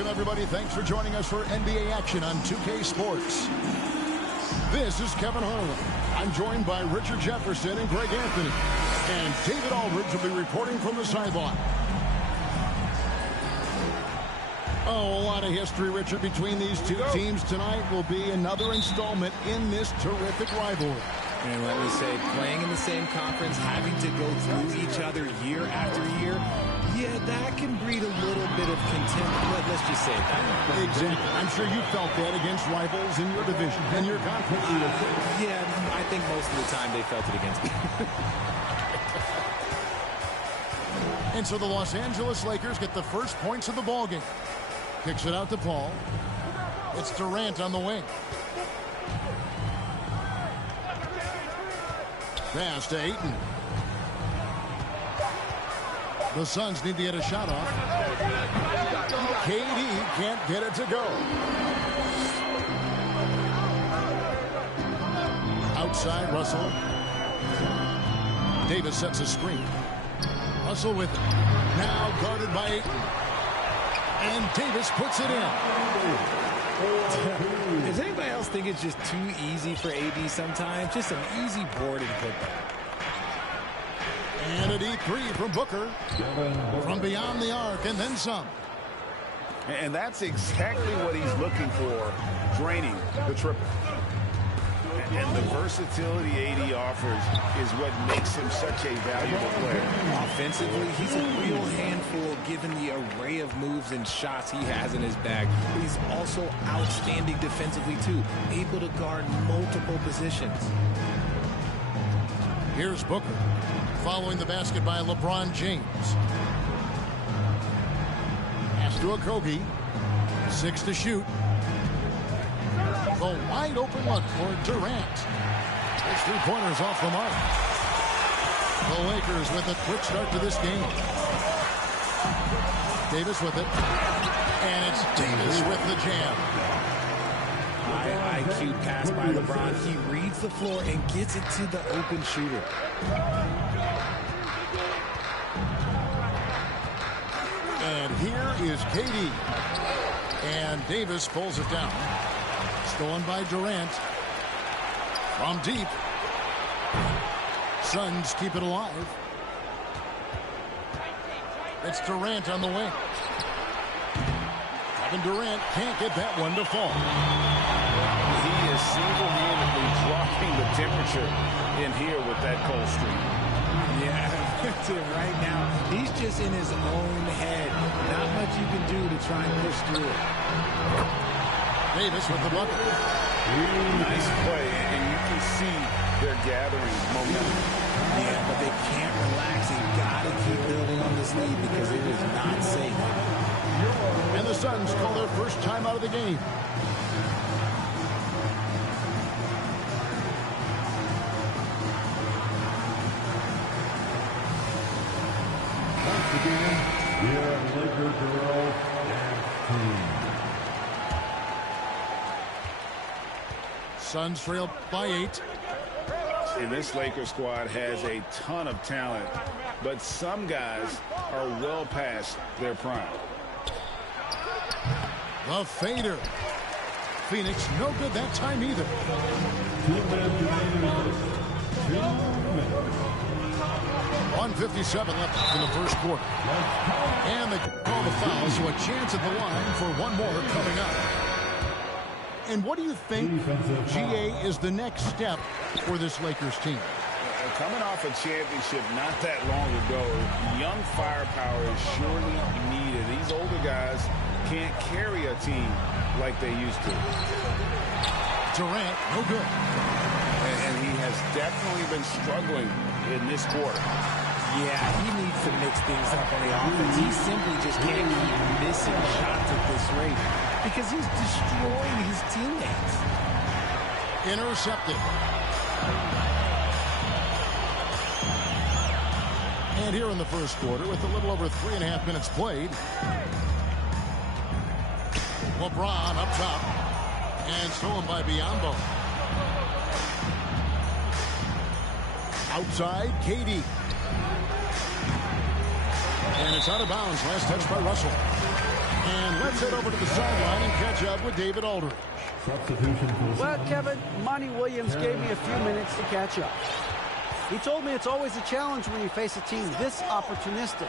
Welcome, everybody. Thanks for joining us for NBA action on 2K Sports. This is Kevin Harlan. I'm joined by Richard Jefferson and Greg Anthony. And David Aldridge will be reporting from the sideline. Oh, a lot of history, Richard, between these two teams tonight will be another installment in this terrific rivalry. And let me say, playing in the same conference, having to go through each other year after year, yeah, that can breed a little bit of contempt. Let's just say that. Exactly. I'm sure you felt that against rivals in your division and your conference. Yeah, I think most of the time they felt it against me. And so the Los Angeles Lakers get the first points of the ballgame. Kicks it out to Paul. It's Durant on the wing. Pass to Ayton. The Suns need to get a shot off. KD can't get it to go. Outside, Russell. Davis sets a screen. Russell with it. Now guarded by Ayton. And Davis puts it in. Does anybody else think it's just too easy for AD sometimes? Just an easy board and putback. And a deep three from Booker. From beyond the arc and then some. And that's exactly what he's looking for, draining the triple. And the versatility AD offers is what makes him such a valuable player. Offensively, he's a real handful given the array of moves and shots he has in his bag. But he's also outstanding defensively, too, able to guard multiple positions. Here's Booker, following the basket by LeBron James. Pass to Okogie. 6 to shoot. The wide open look for Durant. His three-pointers off the mark. The Lakers with a quick start to this game. Davis with it. And it's Davis with the jam. High IQ pass by LeBron. He reads the floor and gets it to the open shooter. And here is KD. And Davis pulls it down. Stolen by Durant. From deep. Suns keep it alive. It's Durant on the wing. Kevin Durant can't get that one to fall. He is single-handedly dropping the temperature in here with that cold streak. Yeah, right now, he's just in his own head. Not much you can do to try and push through it. Davis with the bucket. Nice play, and you can see they're gathering momentum. Yeah, but they can't relax. They've got to keep building on this lead because it is not safe. And the Suns call their first time out of the game. Once again, we have Laker Durant and team. Suns trail by 8. And this Lakers squad has a ton of talent, but some guys are well past their prime. The fader. Phoenix no good that time either. 1:57 left in the first quarter. And they call the foul, so a chance at the line for one more coming up. And what do you think, GA, is the next step for this Lakers team? Coming off a championship not that long ago, young firepower is surely needed. These older guys can't carry a team like they used to. Durant, no good. And he has definitely been struggling in this quarter. Yeah, he needs to mix things up on the offense. He simply just can't keep missing shots at this rate because he's destroying his teammates. Intercepted. And here in the first quarter, with a little over 3.5 minutes played, LeBron up top and stolen by Biyombo. Outside, KD. And it's out of bounds. Last touch by Russell. And let's head over to the sideline and catch up with David Aldridge. Substitution for Well, Kevin, Monty Williams gave me a few minutes to catch up. He told me it's always a challenge when you face a team this opportunistic.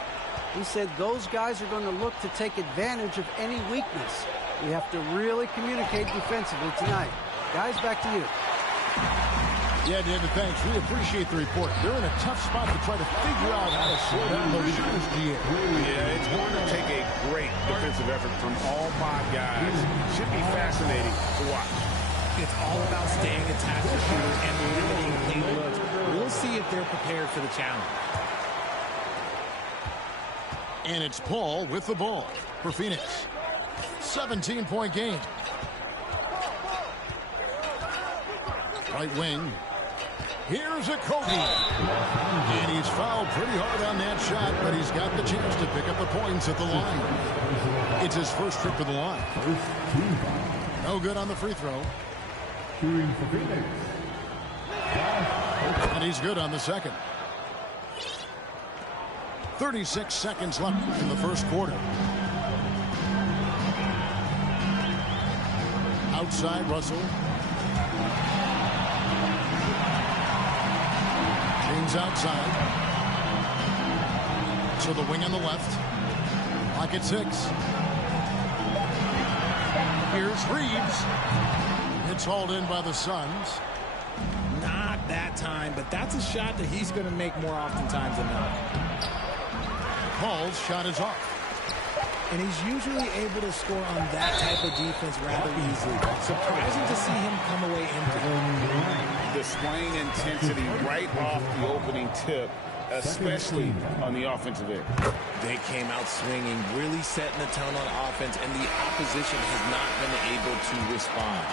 He said those guys are going to look to take advantage of any weakness. We have to really communicate defensively tonight. Guys, back to you. Yeah, David, thanks. We appreciate the report. They're in a tough spot to try to figure out how to slow down those shooters, GA. Yeah, it's going to take a great defensive effort from all 5 guys. Should be fascinating to watch. It's all about staying attached to shooters and limiting clean looks. We'll see if they're prepared for the challenge. And it's Paul with the ball for Phoenix. 17-point game. Right wing. Here's a Kobe. And he's fouled pretty hard on that shot, but he's got the chance to pick up the points at the line. It's his first trip to the line. No good on the free throw. shooting for Phoenix. And he's good on the second. 36 seconds left in the first quarter. Outside, Russell. James outside. So the wing on the left. Clock at 6. Here's Reeves. It's hauled in by the Suns. Not that time, but that's a shot that he's going to make more oftentimes than not. Paul's shot is off. And he's usually able to score on that type of defense rather easily. Surprising to see him come away empty. Displaying intensity right off the opening tip, especially on the offensive end. They came out swinging, really setting the tone on offense, and the opposition has not been able to respond.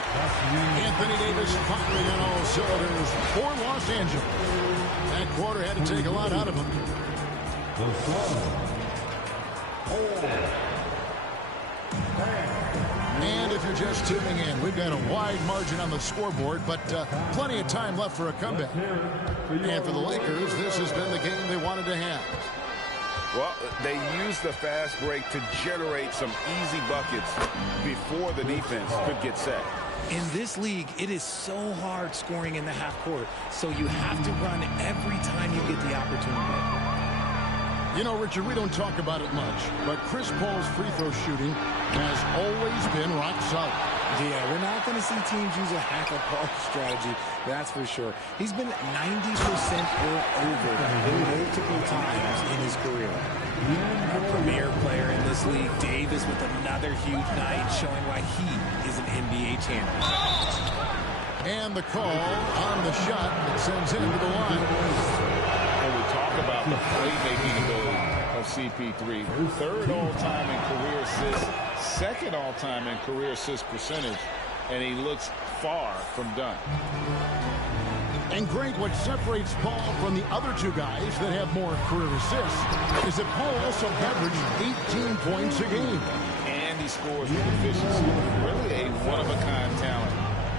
Anthony Davis firing on all cylinders for Los Angeles. That quarter had to take a lot out of him. And if you're just tuning in, we've got a wide margin on the scoreboard, but plenty of time left for a comeback. And for the Lakers, this has been the game they wanted to have. Well, they used the fast break to generate some easy buckets before the defense could get set. In this league, it is so hard scoring in the half court, so you have to run every time you get the opportunity. You know, Richard, we don't talk about it much, but Chris Paul's free throw shooting has always been rock solid. Yeah, we're not going to see teams use a hack-a-Paul strategy, that's for sure. He's been 90% or over multiple times in his career. A premier player in this league, Davis, with another huge night, showing why he is an NBA champion. And the call on the shot that sends him to the line. When we talk about the playmaking ability of CP3, third all-time in career assists, second all-time in career assist percentage, and he looks far from done. And Greg, what separates Paul from the other two guys that have more career assists is that Paul also averaged 18 points a game. And he scores with efficiency. Really a one-of-a-kind talent.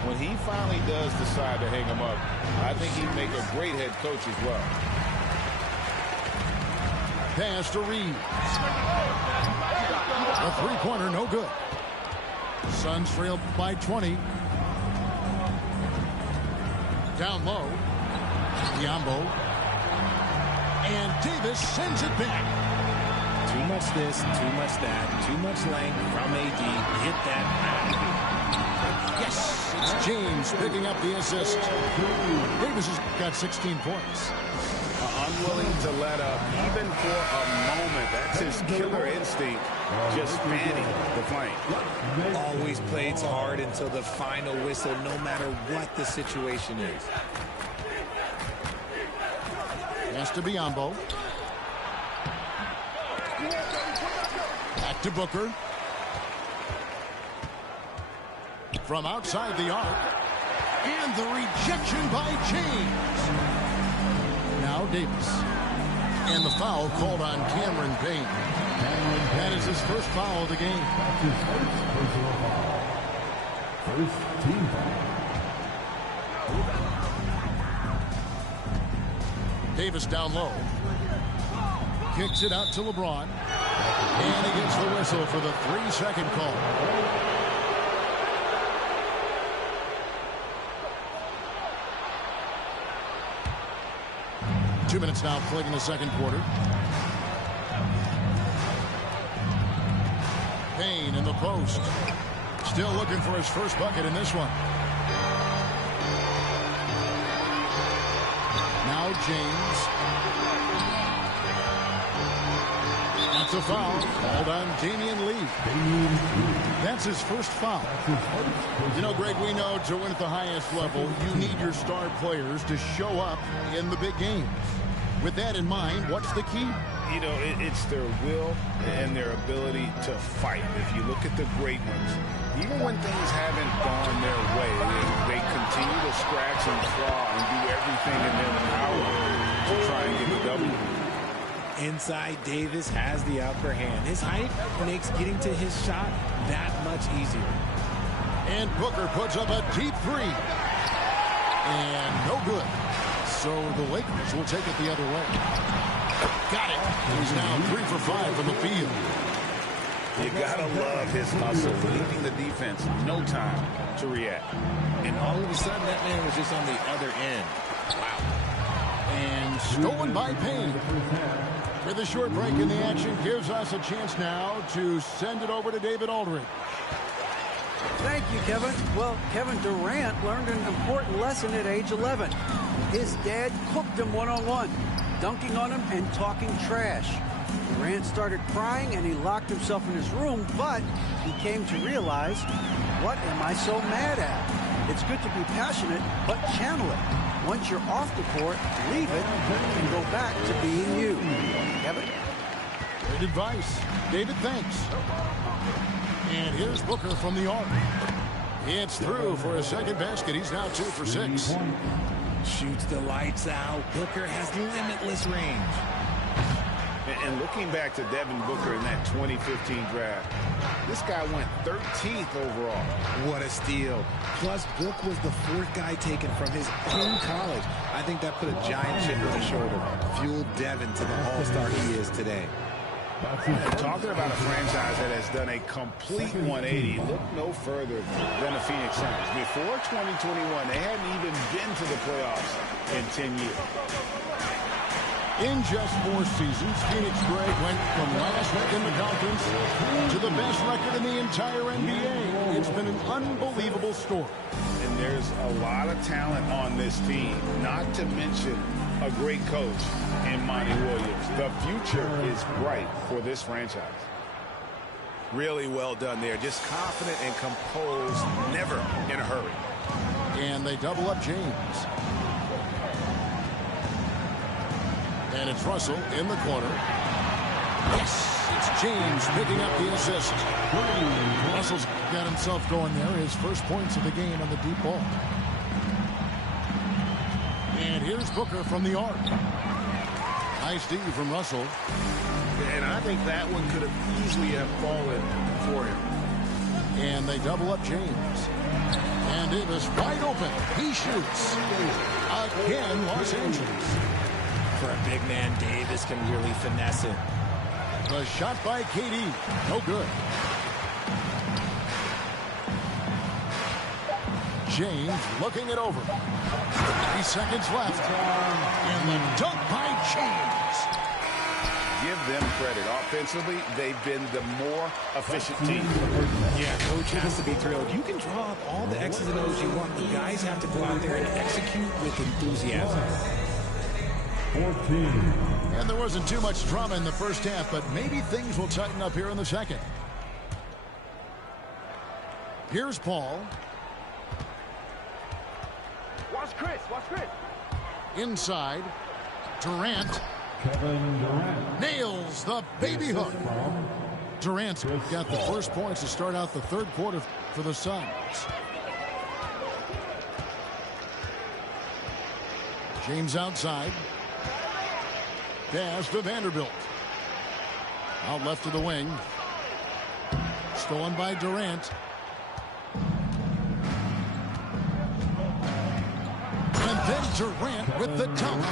When he finally does decide to hang him up, I think he'd make a great head coach as well. Pass to Reeves. A three-pointer, no good. Suns trail by 20. Down low. Diambo. And Davis sends it back. Too much this, too much that, too much length from AD. Hit that. Yes, it's James picking up the assist. Davis has got 16 points. Unwilling to let up, even for a moment. That's his killer instinct, just fanning the flame. Always plays hard until the final whistle, no matter what the situation is. Pass to Biombo. Back to Booker. From outside the arc. And the rejection by James. Now Davis. And the foul called on Cameron Payne. That is his first foul of the game. That's his first personal foul. First team foul. Davis down low. Kicks it out to LeBron. And he gets the whistle for the 3-second call. Two minutes now played in the second quarter. Payne in the post. Still looking for his first bucket in this one. Now James. That's a foul called on Damian Lee. That's his first foul. You know, Greg, we know to win at the highest level, you need your star players to show up in the big games. With that in mind, what's the key? You know, it's their will and their ability to fight. If you look at the great ones, even when things haven't gone their way, they continue to scratch and claw and do everything in their power to try and get the W. Inside, Davis has the upper hand. His height makes getting to his shot that much easier. And Booker puts up a deep three. And no good. So the Lakers will take it the other way. Got it. He's now 3 for 5 from the field. You gotta love his hustle, leaving the defense no time to react. And all of a sudden, that man was just on the other end. Wow. And stolen by Payne. With a short break in the action, gives us a chance now to send it over to David Aldridge. Thank you, Kevin. Well, Kevin Durant learned an important lesson at age 11. His dad cooked him one-on-one, dunking on him and talking trash. Durant started crying and he locked himself in his room, but he came to realize, what am I so mad at? It's good to be passionate, but channel it. Once you're off the court, leave it and go back to being you. Kevin? Great advice. David, thanks. And here's Booker from the arc. It's through for a second basket. He's now 2 for 6. Shoots the lights out. Booker has limitless range. And looking back to Devin Booker in that 2015 draft, this guy went 13th overall. What a steal. Plus, Book was the 4th guy taken from his own college. I think that put a giant chip on his shoulder. Fueled Devin to the all-star he is today. Talking about a franchise that has done a complete 180, look no further than the Phoenix Suns. Before 2021, they hadn't even been to the playoffs in 10 years. In just 4 seasons, Phoenix Greg went from last in the conference to the best record in the entire NBA. It's been an unbelievable story. And there's a lot of talent on this team, not to mention a great coach in Monty Williams. The future is bright for this franchise. Really well done there. Just confident and composed, never in a hurry. And they double up James. And it's Russell in the corner. Yes, it's James picking up the assist. Russell's got himself going there. His first points of the game on the deep ball. And here's Booker from the arc. Nice D from Russell. And I think that one could have easily have fallen for him. And they double up James. And Davis wide open. He shoots. Again, Los Angeles. For a big man, Davis can really finesse it. The shot by KD. No good. James looking it over. 3 seconds left. And the dunk by James. Give them credit. Offensively, they've been the more efficient team. Yeah, coach has to be thrilled. You can draw up all the X's and O's you want. The guys have to go out there and execute with enthusiasm. 14. And there wasn't too much drama in the first half, but maybe things will tighten up here in the second. Here's Paul. Watch Chris. Watch Chris. Inside. Durant. Kevin Durant. Nails the baby hook. Durant got the first points to start out the third quarter for the Suns. James outside. Pass to Vanderbilt. Out left to the wing. Stolen by Durant. And then Durant with the dunk.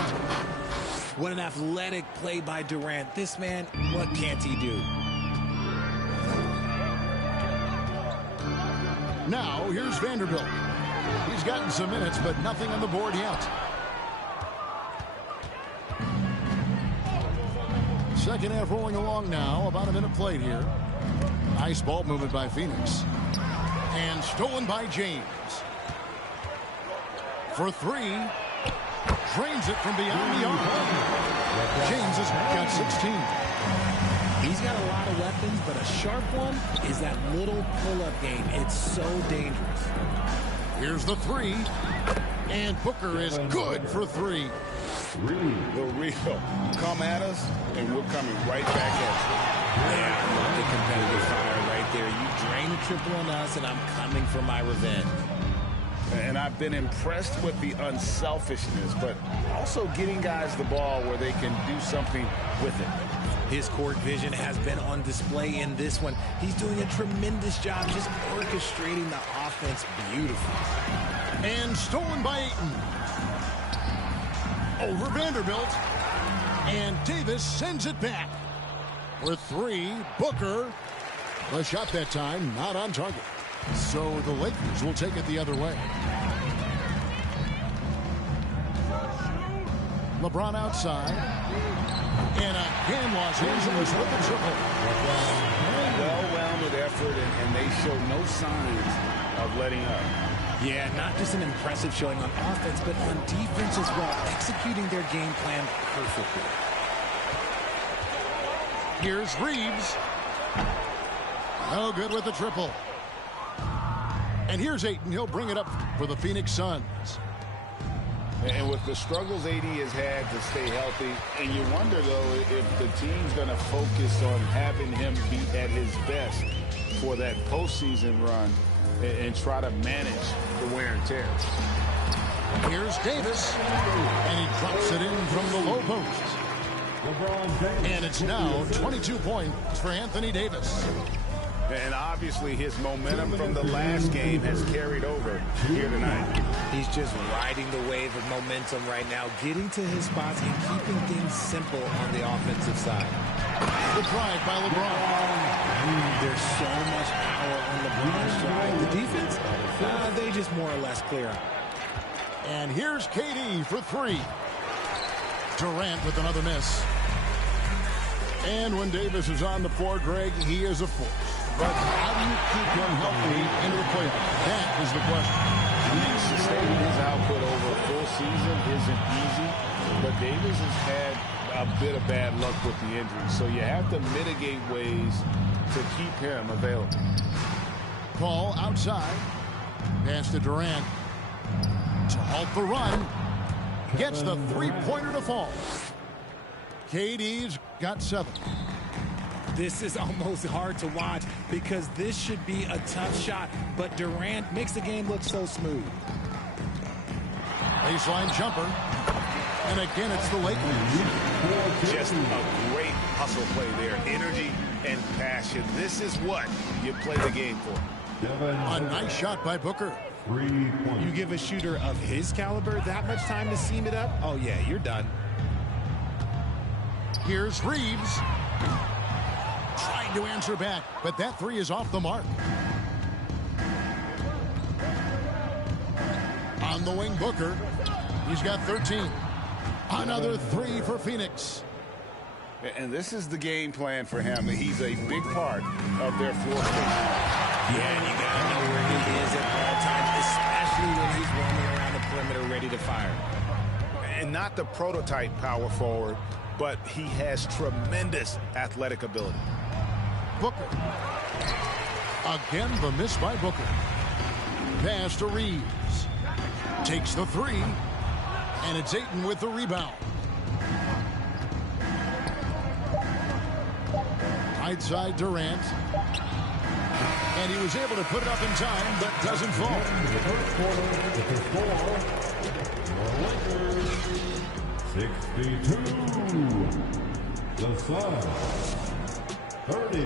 What an athletic play by Durant. This man, what can't he do? Now, here's Vanderbilt. He's gotten some minutes, but nothing on the board yet. Second half rolling along now. About a minute played here. Nice ball movement by Phoenix. And stolen by James. For three. Drains it from beyond the arc. James has got 16. He's got a lot of weapons, but a sharp one is that little pull-up game. It's so dangerous. Here's the three. And Booker is good for three. The Rio. Come at us, and we're coming right back at you. Yeah, I love the competitive fire right there. You drain a triple on us, and I'm coming for my revenge. And I've been impressed with the unselfishness, but also getting guys the ball where they can do something with it. His court vision has been on display in this one. He's doing a tremendous job just orchestrating the offense beautifully. And stolen by Ayton. Over Vanderbilt. And Davis sends it back. For three, Booker. The shot that time, not on target. So the Lakers will take it the other way. LeBron outside. And again, Los Angeles with the triple. Well-rounded effort, and they show no signs of letting up. Yeah, not just an impressive showing on offense, but on defense as well, executing their game plan perfectly. Here's Reeves. No good with the triple. And here's Ayton. He'll bring it up for the Phoenix Suns. And with the struggles AD has had to stay healthy, and you wonder, though, if the team's going to focus on having him be at his best for that postseason run and try to manage the wear and tear. Here's Davis. And he drops it in from the low post. And it's now 22 points for Anthony Davis. And obviously his momentum from the last game has carried over here tonight. He's just riding the wave of momentum right now, getting to his spots and keeping things simple on the offensive side. The drive by LeBron. There's so much power on LeBron's drive. The defense, they just more or less clear out. And here's KD for three. Durant with another miss. And when Davis is on the floor, Greg, he is a force. But how do you keep him healthy into the playoffs? That is the question. Sustaining his output over a full season isn't easy, but Davis has had a bit of bad luck with the injury, so you have to mitigate ways to keep him available. Paul outside. Pass to Durant. To halt the run. Gets the three-pointer to fall. KD's got 7. This is almost hard to watch because this should be a tough shot, but Durant makes the game look so smooth. Baseline jumper. And again, it's the Lakers. Just a great hustle play there. Energy and passion. This is what you play the game for. A nice shot by Booker. You give a shooter of his caliber that much time to seam it up? Oh, yeah, you're done. Here's Reeves. Trying to answer back, but that three is off the mark. On the wing, Booker. He's got 13. Another three for Phoenix. And this is the game plan for him. He's a big part of their floor space. Yeah, and you got to know where he is at all times, especially when he's roaming around the perimeter ready to fire. And not the prototype power forward, but he has tremendous athletic ability. Booker. Again, the miss by Booker. Pass to Reeves. Takes the three. And it's Ayton with the rebound. Right side Durant. And he was able to put it up in time, but doesn't fall. The first quarter, the score, the Lakers 62. The Suns 30.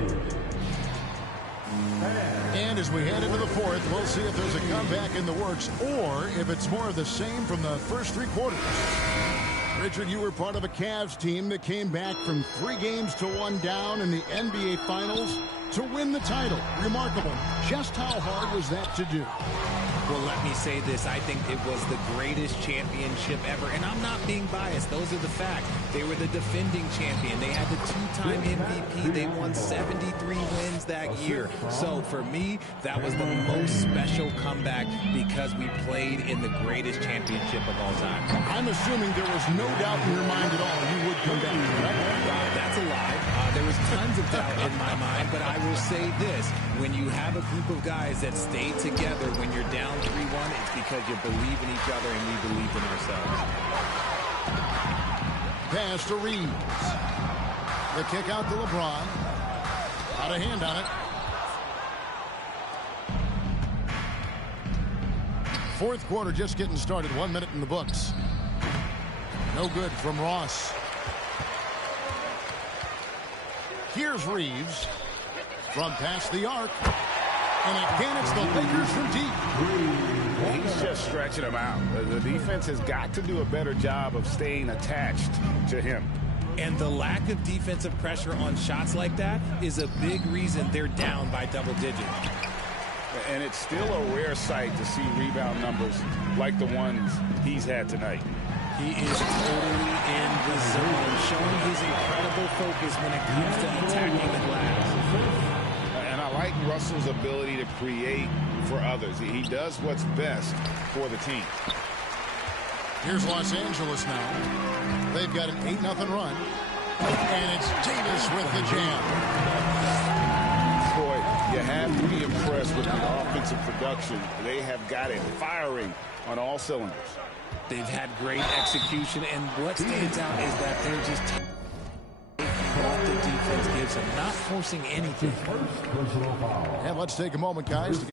And as we head into the fourth, we'll see if there's a comeback in the works or if it's more of the same from the first 3 quarters. Richard, you were part of a Cavs team that came back from 3 games to 1 down in the NBA Finals. to win the title. Remarkable. Just how hard was that to do? Well, let me say this. I think it was the greatest championship ever. And I'm not being biased. Those are the facts. They were the defending champion. They had the two-time MVP. They won 73 wins that year. So for me, that was the most special comeback because we played in the greatest championship of all time. I'm assuming there was no doubt in your mind at all you would come back, correct? That's a lie. There was tons of doubt in my mind, but I will say this. When you have a group of guys that stay together when you're down 3-1, it's because you believe in each other and we believe in ourselves. Pass to Reeves. The kick out to LeBron. Got a hand on it. Fourth quarter just getting started. 1 minute in the books. No good from Ross. Here's Reeves from past the arc. And again, it's the Lakers from deep. He's just stretching them out. The defense has got to do a better job of staying attached to him. And the lack of defensive pressure on shots like that is a big reason they're down by double digits. And it's still a rare sight to see rebound numbers like the ones he's had tonight. He is totally in the zone, showing his incredible focus when it comes to attacking the glass. And I like Russell's ability to create for others. He does what's best for the team. Here's Los Angeles now. They've got an 8-0 run. And it's Davis with the jam. Boy, you have to be impressed with the offensive production. They have got it firing on all cylinders. They've had great execution, and what stands out is that they're just taking what the defense gives them, not forcing anything. And let's take a moment, guys.